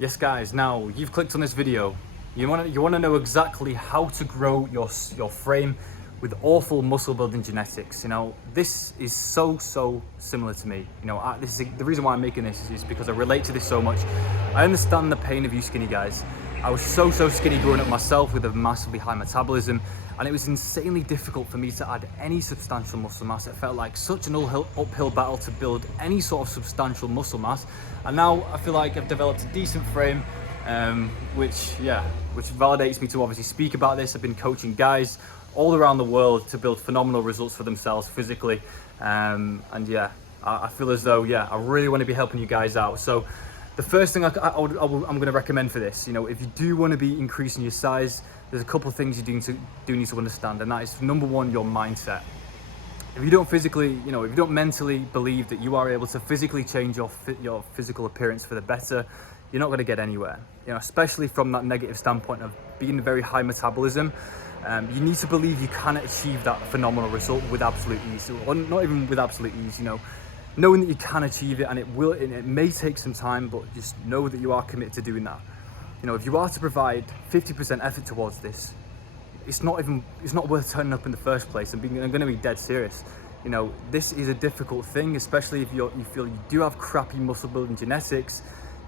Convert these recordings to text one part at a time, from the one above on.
Yes guys, now you've clicked on this video. You want to know exactly how to grow your frame with awful muscle building genetics. You know, this is so similar to me. You know, the reason why I'm making this is because I relate to this so much. I understand the pain of you skinny guys. I was so skinny growing up myself with a massively high metabolism, and it was insanely difficult for me to add any substantial muscle mass. It felt like such an uphill battle to build any sort of substantial muscle mass. And now I feel like I've developed a decent frame, which validates me to obviously speak about this. I've been coaching guys all around the world to build phenomenal results for themselves physically. And yeah, I feel as though, I really want to be helping you guys out. So the first thing I'm going to recommend for this, you know, if you do want to be increasing your size, there's a couple of things you do need to understand, and that is number one, your mindset. If you don't physically, if you don't mentally believe that you are able to physically change your physical appearance for the better, you're not going to get anywhere. You know, especially from that negative standpoint of being very high metabolism. You need to believe you can achieve that phenomenal result with absolute ease, or not even with absolute ease. You know, knowing that you can achieve it, and it may take some time, but just know that you are committed to doing that. You know, if you are to provide 50% effort towards this, it's not worth turning up in the first place. I'm going to be dead serious. You know, this is a difficult thing, especially if you feel you do have crappy muscle building genetics.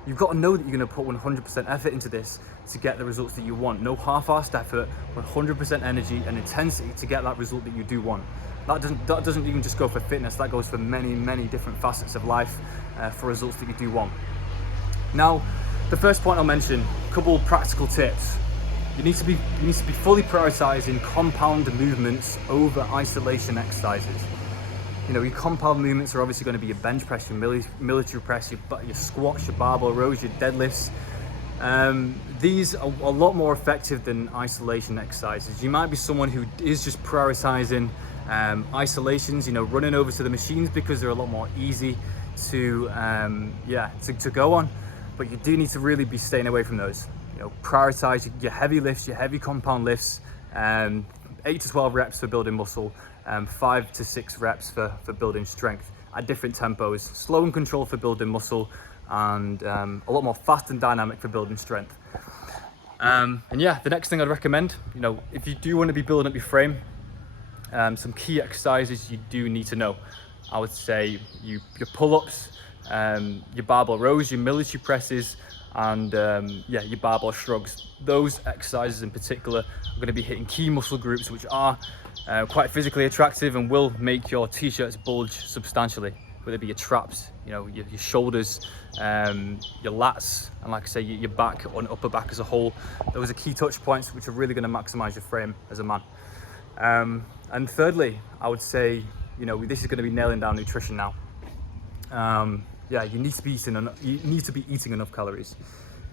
You've got to know that you're going to put 100% effort into this to get the results that you want. No half-assed effort, 100% energy and intensity to get that result that you do want. That doesn't even just go for fitness. That goes for many different facets of life for results that you do want. Now, the first point I'll mention, a couple practical tips. You need to be fully prioritizing compound movements over isolation exercises. You know, your compound movements are obviously going to be your bench press, your military press, your squats, your barbell rows, your deadlifts. These are a lot more effective than isolation exercises. You might be someone who is just prioritizing isolations, you know, running over to the machines because they're a lot more easy to go on. But you do need to really be staying away from those. You know, prioritize your heavy lifts, your heavy compound lifts, 8 to 12 reps for building muscle, 5 to 6 reps for building strength at different tempos, slow and controlled for building muscle, and a lot more fast and dynamic for building strength. And yeah, the next thing I'd recommend, you know, if you do want to be building up your frame, some key exercises you do need to know. I would say your pull-ups, your barbell rows, your military presses, and your barbell shrugs. Those exercises in particular are going to be hitting key muscle groups which are quite physically attractive and will make your t-shirts bulge substantially, whether it be your traps, you know, your shoulders, your lats, and like I say, your back and upper back as a whole. Those are key touch points which are really going to maximize your frame as a man. And thirdly, I would say, you know, this is going to be nailing down nutrition now. You need to be eating enough calories.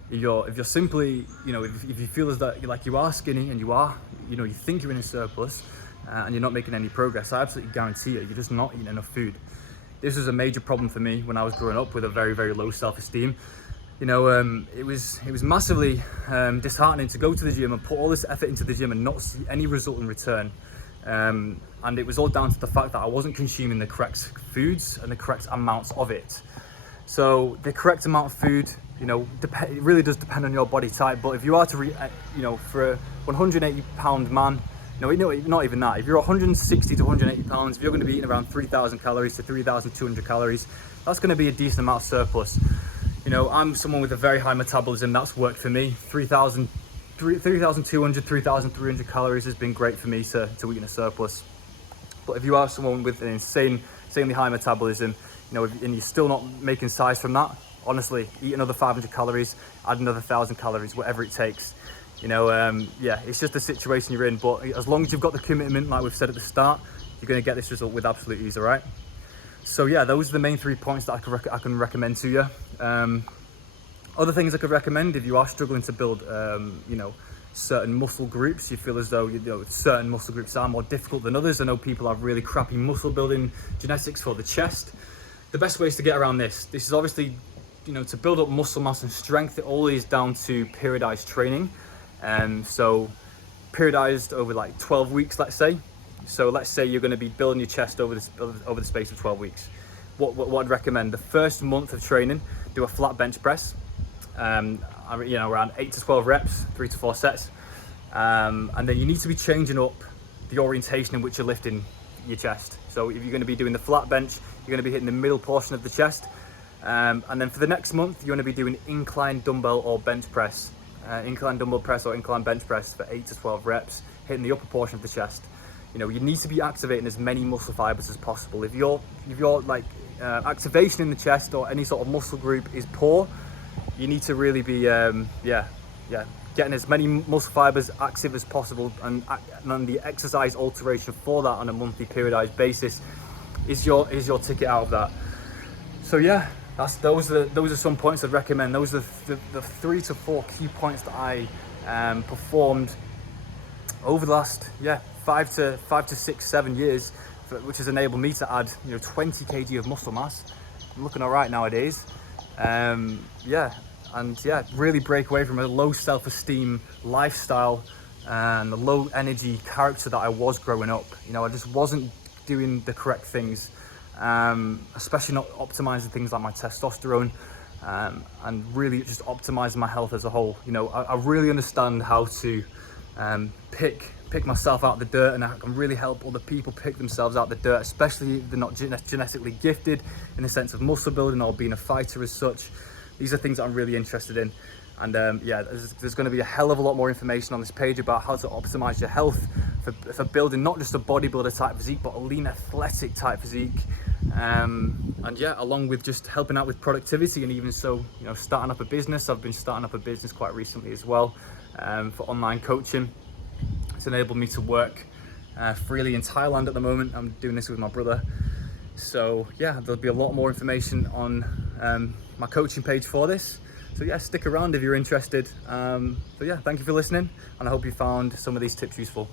If you're simply, you know, if you feel as that you are skinny and you think you're in a surplus and you're not making any progress, I absolutely guarantee you're just not eating enough food. This was a major problem for me when I was growing up with a very low self-esteem. You know, it was massively disheartening to go to the gym and put all this effort into the gym and not see any result in return. And it was all down to the fact that I wasn't consuming the correct foods and the correct amounts of it. So the correct amount of food, you know, it really does depend on your body type. But if you are to, for a 180-pound man, not even that. If you're 160 to 180 pounds, if you're going to be eating around 3,000 calories to 3,200 calories, that's going to be a decent amount of surplus. You know, I'm someone with a very high metabolism. That's worked for me. 3,200, 3,300 calories has been great for me to eat in a surplus. But if you are someone with an insanely high metabolism, you know, and you're still not making size from that, honestly, eat another 500 calories, add another 1,000 calories, whatever it takes. You know, it's just the situation you're in. But as long as you've got the commitment, like we've said at the start, you're going to get this result with absolute ease, all right? So yeah, those are the main 3 points that I can recommend to you. Other things I could recommend if you are struggling to build, certain muscle groups, you feel as though certain muscle groups are more difficult than others. I know people have really crappy muscle building genetics for the chest. The best ways to get around this is obviously, you know, to build up muscle mass and strength. It all is down to periodized training. So periodized over like 12 weeks, let's say. So let's say you're going to be building your chest over the space of 12 weeks. What I'd recommend, the first month of training, do a flat bench press. around 8 to 12 reps, 3 to 4 sets. And then you need to be changing up the orientation in which you're lifting your chest. So if you're going to be doing the flat bench, you're going to be hitting the middle portion of the chest. And then for the next month, you're going to be doing incline dumbbell or bench press. Incline dumbbell press or incline bench press for 8 to 12 reps, hitting the upper portion of the chest. You need to be activating as many muscle fibers as possible. If your activation in the chest or any sort of muscle group is poor, you need to really be getting as many muscle fibers active as possible, and the exercise alteration for that on a monthly periodized basis is your ticket out of that. So yeah, those are some points I'd recommend. Those are the 3 to 4 key points that I performed over the last 5 to 6, 7 years, which has enabled me to add 20 kg of muscle mass. I'm looking all right nowadays. Really break away from a low self-esteem lifestyle and the low energy character that I was growing up. I just wasn't doing the correct things, especially not optimizing things like my testosterone, and really just optimizing my health as a whole. I really understand how to pick myself out of the dirt, and I can really help other people pick themselves out of the dirt, especially if they're not genetically gifted in the sense of muscle building or being a fighter as such. These are things that I'm really interested in. And there's going to be a hell of a lot more information on this page about how to optimize your health for building not just a bodybuilder type physique, but a lean athletic type physique. Along with just helping out with productivity, and even so, starting up a business. I've been starting up a business quite recently as well, for online coaching. It's enabled me to work freely in Thailand at the moment. I'm doing this with my brother. So yeah, there'll be a lot more information on my coaching page for this. So yeah, stick around if you're interested. Thank you for listening, and I hope you found some of these tips useful.